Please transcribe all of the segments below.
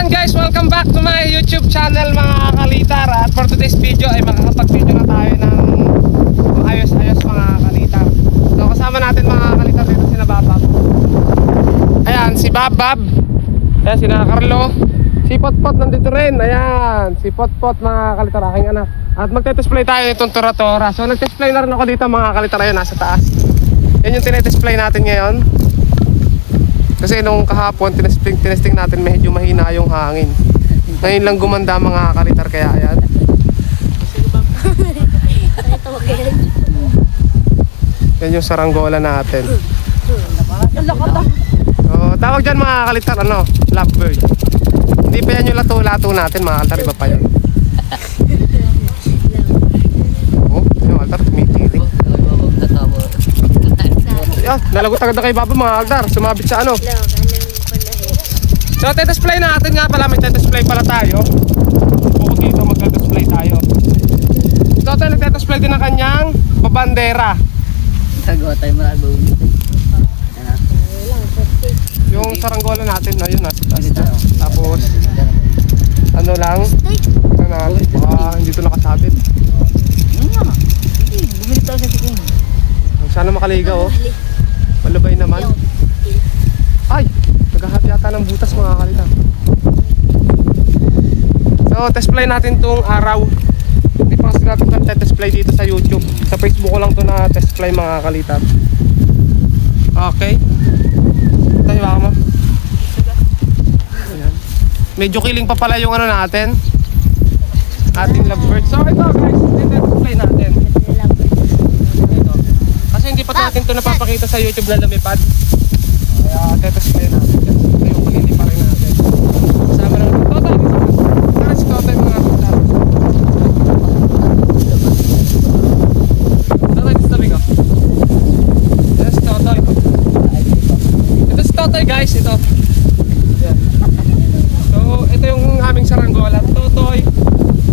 Ayan guys, welcome back to my YouTube channel mga kalitar. At for today's video ay makakapag-video na tayo ng ayos-ayos mga kalitar. So kasama natin mga kalitar dito si Babab. Ayan, si Babab. Ayan, si Carlo. Si Potpot nandito rin. Ayan, si Potpot mga kalitar, aking anak. At magte-display tayo nitong Tora-Tora. So nag-display na rin ako dito mga kalitar. Ayan, nasa taas. Yan yung tinidisplay natin ngayon. Kasi nung kahapon tinesting natin medyo mahina yung hangin. Ngayon lang gumanda mga kalitar, kaya ayan. Yan yung saranggola natin. Tawag dyan mga kalitar, ano? Lovebird. Hindi pa yan yung lato-lato natin mga kalitar, iba pa yun. Oh, yung kalitar, tumitirik. Nalagot agad na kay Baba mga kalitar, sumabit sa ano. So te-display natin nga pala, may te-display pala tayo. Bukod dito magte-display tayo. So tayo nagte-display din ng kanyang babandera. Sagawa tayo maragong. Yung saranggola natin na yun, tapos ano lang, hindi ito nakasabit. Bumili tayo sa tigong. Sana makaliga oh. Malubay naman. Ay, naghahat yata ng butas mga kalita. So, test-play natin tong araw. Hindi pa kasi natin test-play dito sa YouTube. Sa Facebook ko lang to na test-play mga kalita. Okay. Tayo ba mo? Ayan. Medyo kiling pa pala yung ano natin, ating lovebird. So, ito guys, test-play natin. Kasi hindi pa natin ito napapakita sa YouTube na lumipad. Kaya tetesplay natin. Ito yung palili pa rin natin. Kasama na natin Totoy. Para si Totoy mga kapitara. Totoy, dito tabi ko. Ito si Totoy. Ito si Totoy guys, ito. Yan. So ito yung aming saranggola. Totoy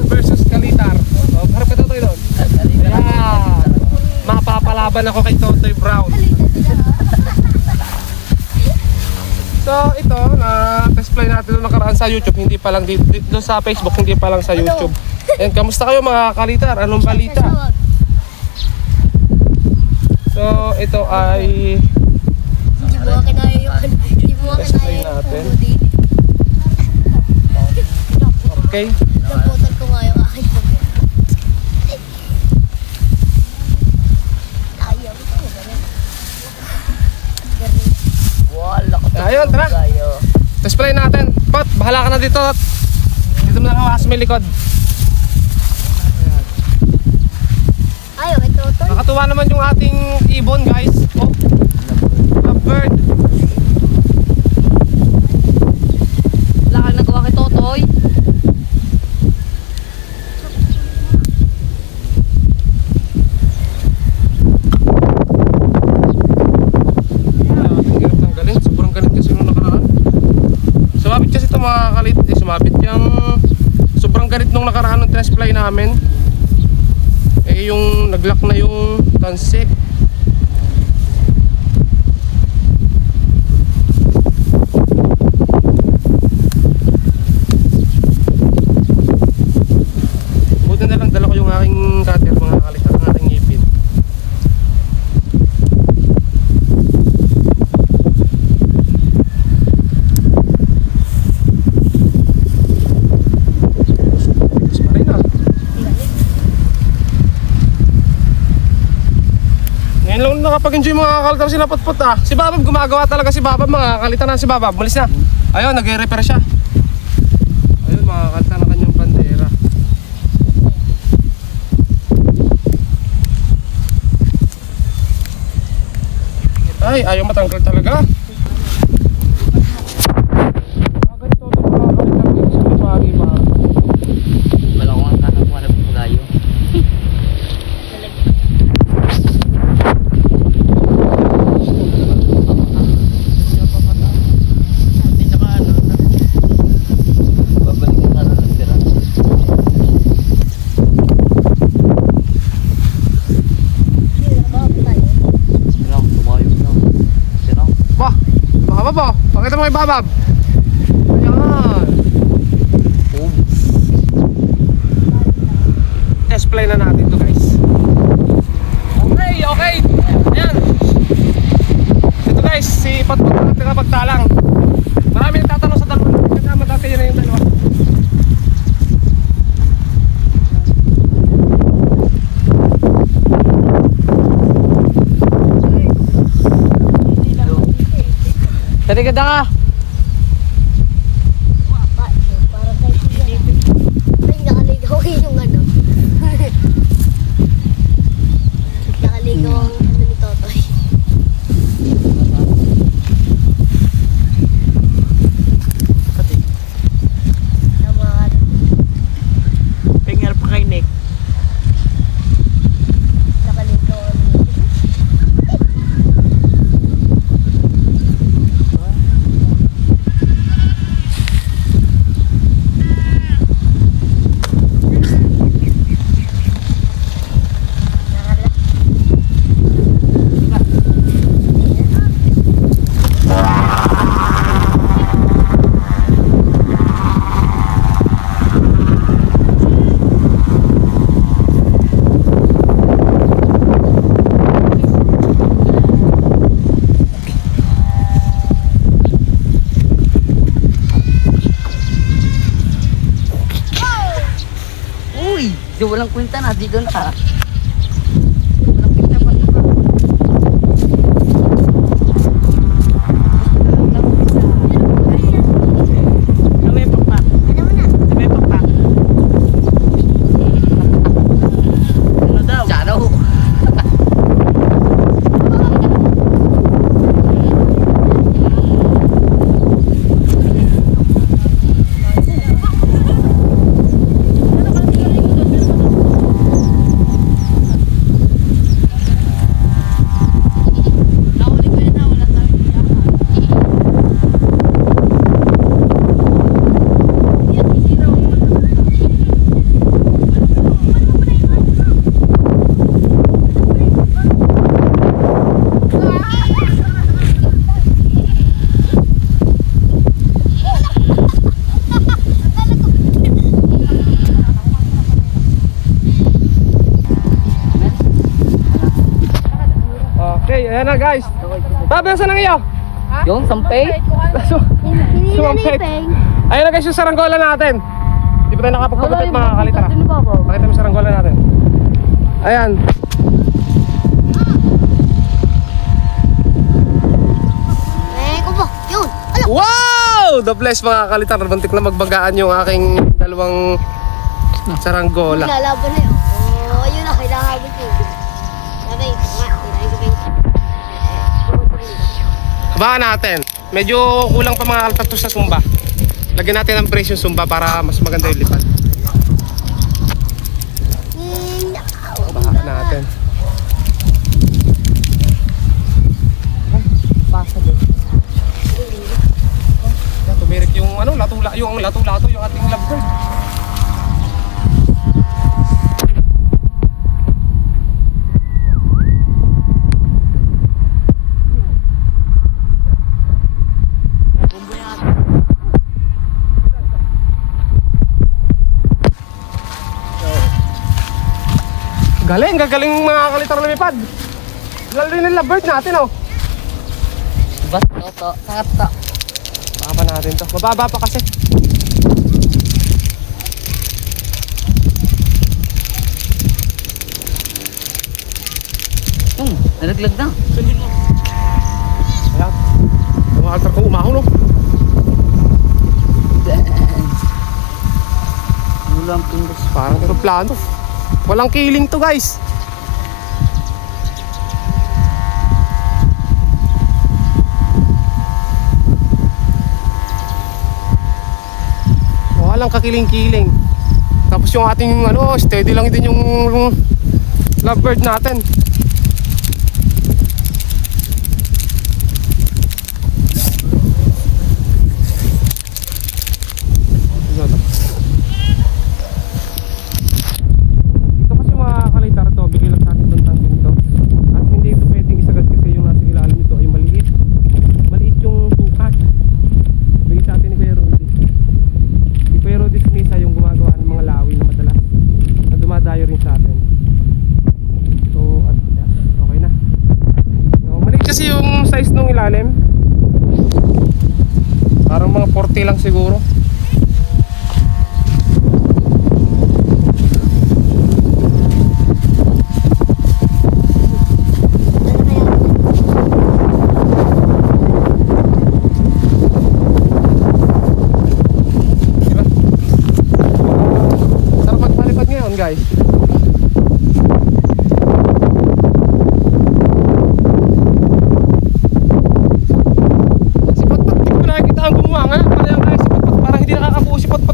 versus Kalitar. So harap ka Totoy doon. Yan. Mapapalaban ako kay Totoy Brown. So ito, na-display natin nung nakaraan sa YouTube, hindi pa lang dito sa Facebook, hindi pa lang sa YouTube. And kamusta kayo mga kalitar? Anong balita? So ito ay display natin. Okay. Ayun, tara. Display natin. Pot, bahala ka na dito. Dito mo na hawakas may likod. Ayaw, ito. Nakatuwa naman yung ating ibon, guys. Oh, a bird. Wala ka nagawa kay Totoy. Sumabit kasi ito mga kalit, sumabit yung sobrang galit nung nakaraan ng display namin. Eh yung naglock na yung tansik. Buti na lang dala ko yung aking cutter mga kalit at ang aking ngipin. Nakapag-enjoy mga kalitar sila Potpot ah. Si Babab gumagawa talaga si Babab mga kalitar na si Babab. Malis na. Ayun, nagre-repair siya. Ayun mga kalitar na kanyang bandera. Ay, ayaw matanggal talaga. Ganito ito mga kalitar din sa pagi pa. Wala ko nga tanong kung ano po gayo. Pakita mo kay Babab. Ayan. Pwede ka da. Para kay Kuya. Ay, nakaligaw yung ano. Nakaligaw ang ano ni Totoy. Tama ka. Pengar pa kay Nick. Nakaligaw ang Uy, di walang kwenta na, dito na. Walang kwenta pa diba? Sa may pakpak. ano mo na? Sa may pakpak. Ano daw? Sana ho. Okay, ayan na guys. Tabi, saan ang iyo? Yung sampay? Hindi na Sumampit. ipeng. Ayun na guys yung saranggola natin. Di pa tayo nakapagpagupit mga kalitra. Sino ba ba? Pakita mo yung saranggola natin. Ayan. Eh, kubo. Yun. Ala. Wow! The bless mga kalitra. Nabantik na magbagaan yung aking dalawang saranggola. Lalaban na yun. Oh, yun na. Kailangan mo yun. Sabay. Kailangan ko ba Habakan natin. Medyo kulang pa mga kaltatos sa sumba. Lagyan natin ng presyo sumba para mas maganda yung lipad. Habakan natin. Pasa din. Tumirik yung ano, lato-lato yung ating lovebird. Gagaling mga kalitar lumipad. Lalo din yung lovebird natin oh. Bas, toto, sangat to. Baba natin to. Mababa pa kasi. Nalaglag na. Sunin mo. Ayan. Mga altar ko umahon no. Ulang pindos. Parang aeroplano. Walang kiling to guys. Walang kakiling-kiling. Tapos yung ating ano, steady lang din yung lovebird natin. Ito kasi mga kalitar to, bigay lang sa atin itong tangking to. At hindi ito pwedeng isagad kasi yung nasa ilalim nito ay maliit. Maliit yung sukat. Bigay sa atin ni Kuya Rudy. Si Kuya Rudy Sinisa yung gumagawa ng mga lawi na madalas na dumadayo rin sa atin. So, at okay na. So, maliit kasi yung size nung ilalim. Parang mga 40 lang siguro.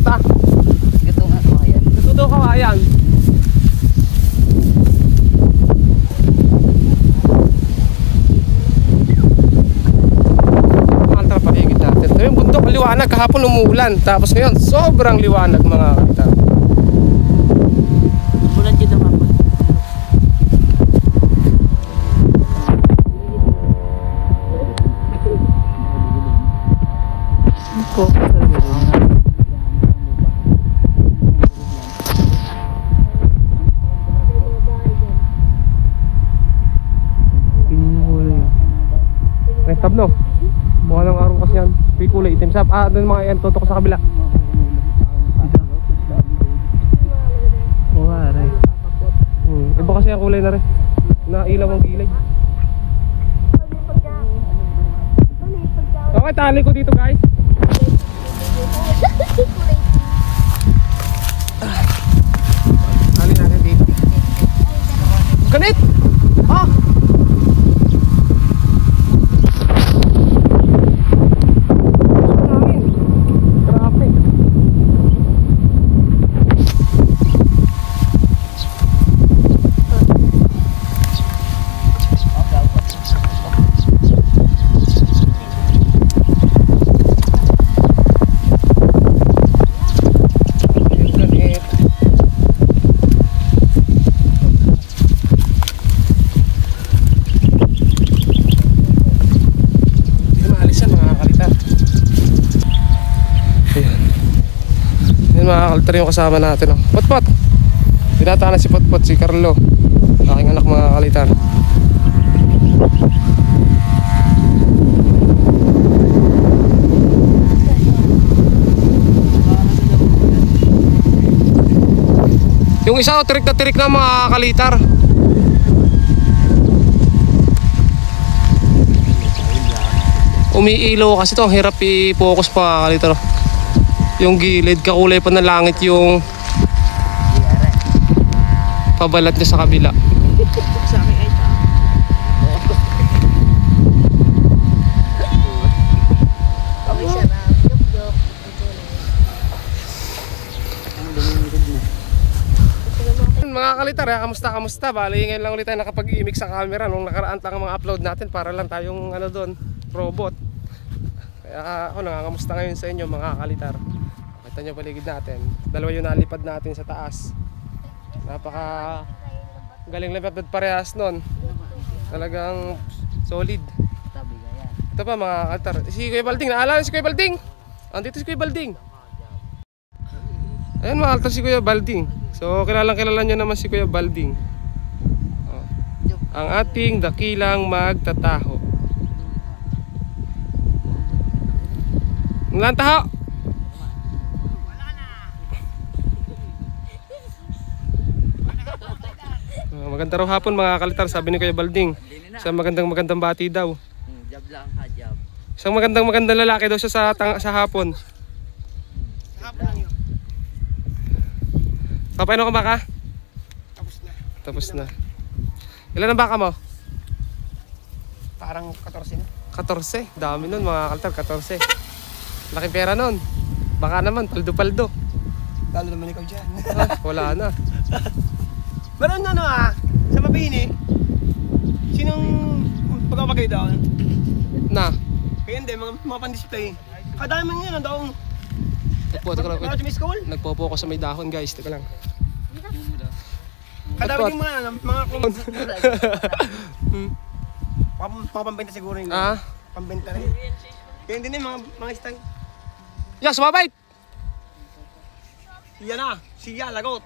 ah. Gato nga to, ayan. Ito daw kawayan. Altra paligid natin. Ito yung bundok, liwanag. Kahapon umuulan. Tapos ngayon, sobrang liwanag mga kalita. Bulan dito mapon. May tabno. Buka ng araw kasi yan. May kulay itim. Doon mga yan, tutok sa kabila. Oo nga, aray. Iba kasi ang kulay na rin. Nailaw ang gilid. Okay, tali ko dito guys. Tali natin dito. Ganit! Ah! Grabe. Makakakalter yung kasama natin, oh. Potpot! Tinatahan na si Potpot, si Carlo, aking anak mga kalitan. Yung isa, oh, tirik na mga kalitar. Umiilaw kasi to, ang hirap i-focus pa kalitar, oh. Yung gilid, kakulay pa ng langit yung pabalat niya sa kabila. Sa akin ay ta. Kami sarap. Jok-jok. Mga kalitar, kamusta? Bali ngayon lang ulit tayo nakapag-imik sa camera. Nung nakaraan lang ang mga upload natin para lang tayong doon, robot. Kaya ako nangangamusta ngayon sa inyo mga kalitar. Kita nyo paligid natin. Dalawa yung nalipad natin sa taas. Napaka galing lapad parehas nun. Talagang solid. Tabi ka yan. Ito pa mga kalitar. Si Kuya Balding, naalala si Kuya Balding? Andito si Kuya Balding. Ayan mga kalitar, si Kuya Balding. So kilala nyo naman si Kuya Balding. Oh. Ang ating dakilang magtataho. Ngalan taho? Maganda raw hapon mga kalitar, sabi ni Kuya Balding. Isang magandang bati daw. Job lang ka, job. Isang magandang lalaki daw siya sa hapon. Papaino ka baka? Tapos na. Ilan ang baka mo? Parang 14 na. 14. Dami nun mga kalitar, 14. Laking pera nun. Baka naman, paldo-paldo. Lalo naman ikaw dyan. Wala na. Meron sa Mabini. Sinong pagkapagay doon? Na. Kaya hindi, mga pan-display. Kadami nga doon. Nagpo-focus Sa school? sa may dahon guys. Teka lang. Kadami din mga klumot. Mga pambenta siguro yun. Ah? Pambenta rin. Kaya hindi na mga stang. Ya, sumabay! Siya na. Siya, lagot.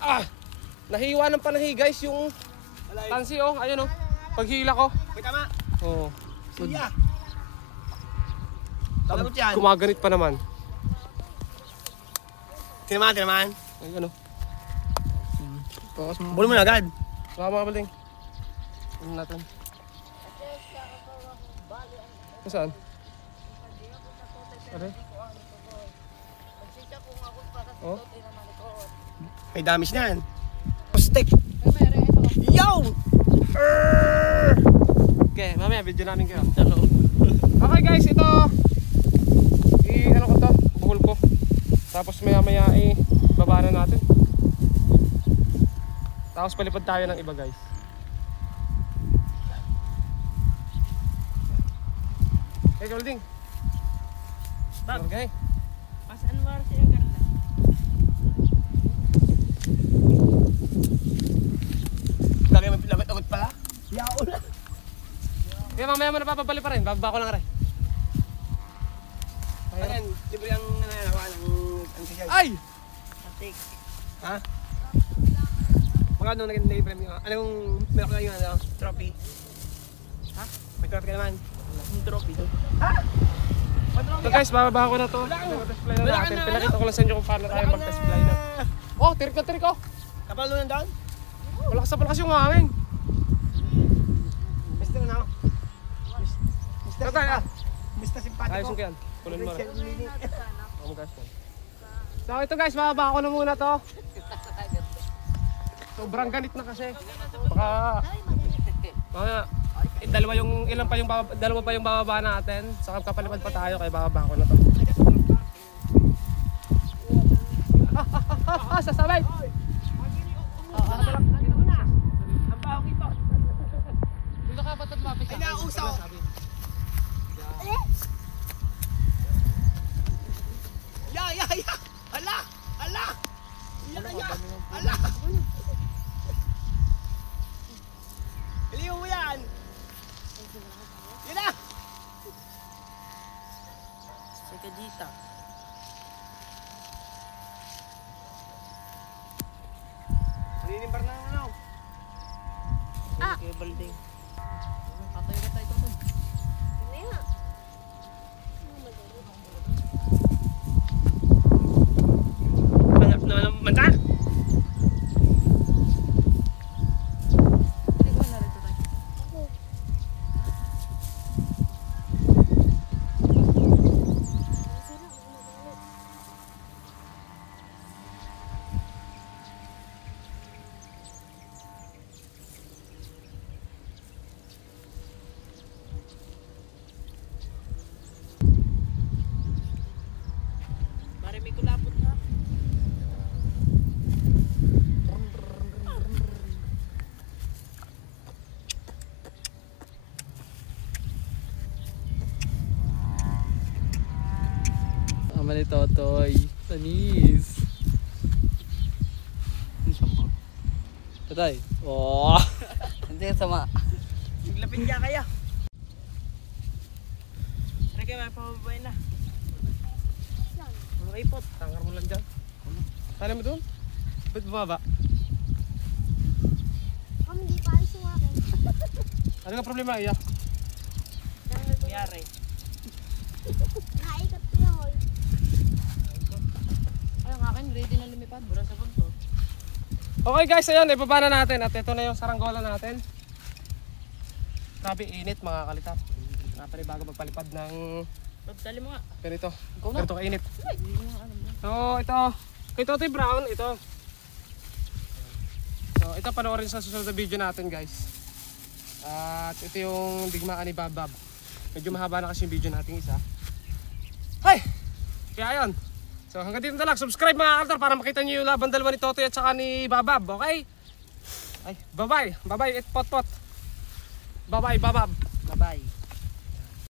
Ah! Nahiwa ng panahi guys yung tansi oh. Ayun oh. Paghila ko. May tama. Oh. Siya. Lagot yan. Kumaganit pa naman. Tinaman. Ayun oh. Bulo mo na agad. Sama mga Balding. Ano natin? Saan? Are? Oh? May damage na yan. Stick. Yo! mamaya video namin kayo. Hello. Okay guys, ito ano ko to, buhol ko. Tapos maya maya baba na natin. Tapos palipad tayo ng iba guys. Hey Golding. Bab. Okay. Pasaan mo rin siya ganda? Dami may lamat-lamat pala. Yao na. Kaya mamaya mo napapabali pa rin, bababa ko lang rin. Ayan, libre ang nananawa ng anti-guys. Ay! Atik. Ha? Magkano naging libre mo? Anong meron ko lang yung trophy? Ha? May trophy ka naman. Yung trophy doon. Ha? So guys, bababa ko na to. Wala ka na. Mag-display na Wala ka natin. na, Pinakita ko lang sa inyo kung paano tayo mag-display na. Oh, tirik na tirik oh! Kapal mo doon? Malakas na malakas yung hangin. Mr. ano? Mr. Tatay ah! Mr. Simpatico. Ayos yung kyan. Kulon mo na. Rachel Mini. Oh, guys. So ito guys, bababa ko na muna to. Sobrang ganit na kasi. Baka mamaya, dalawa pa yung bababa natin. Saka kapalipad pa tayo kaya bababa ko na to. Sasabay! Dito ka ba't lumapit ka? Ay, nausaw. Ya! Hala! Hala! Ya! Hala! Iliw mo yan! Yan na! Sekadita. Naninibar na ano? Kaya balding. Patay ka tayo to. Hindi nga. Manap na naman manta? Hindi ko na rin tayo. Mari may kulapot na. Ama ni Totoy. Tanis. Tatay. Oh. Hindi sama. Naglapit ka kaya. Tara kayo, may pamabay na. Mga ipot, tangar mo lang dyan. Tala mo doon? Ba't bumaba? Kami hindi pa alis yung akin. Ano nga problema iya? Mayari. Naikat ko yung hall. Ay, ang akin ready na lumipad. Mura sa bunto. Okay guys, ayan, ibaba na natin at ito na yung saranggola natin. Grabe init mga kalitap. Napanibago magpalipad ng Bab, dali mo nga. ganito. Ikaw na. Ganito kainit. Hindi mo nga alam na. So ito, kay Totoy Brown, ito. So ito panoorin sa susunod na video natin guys. At ito yung digmaan ni Babab. Medyo mahaba na kasi yung video natin isa. Hay! Kaya yun. So hanggang dito na lang. Subscribe mga kaltar para makita nyo yung laban dalawa ni Totoy at saka ni Babab. Okay? Ay, bye-bye. Bye-bye, potpot. Bye-bye, Babab. Bye-bye.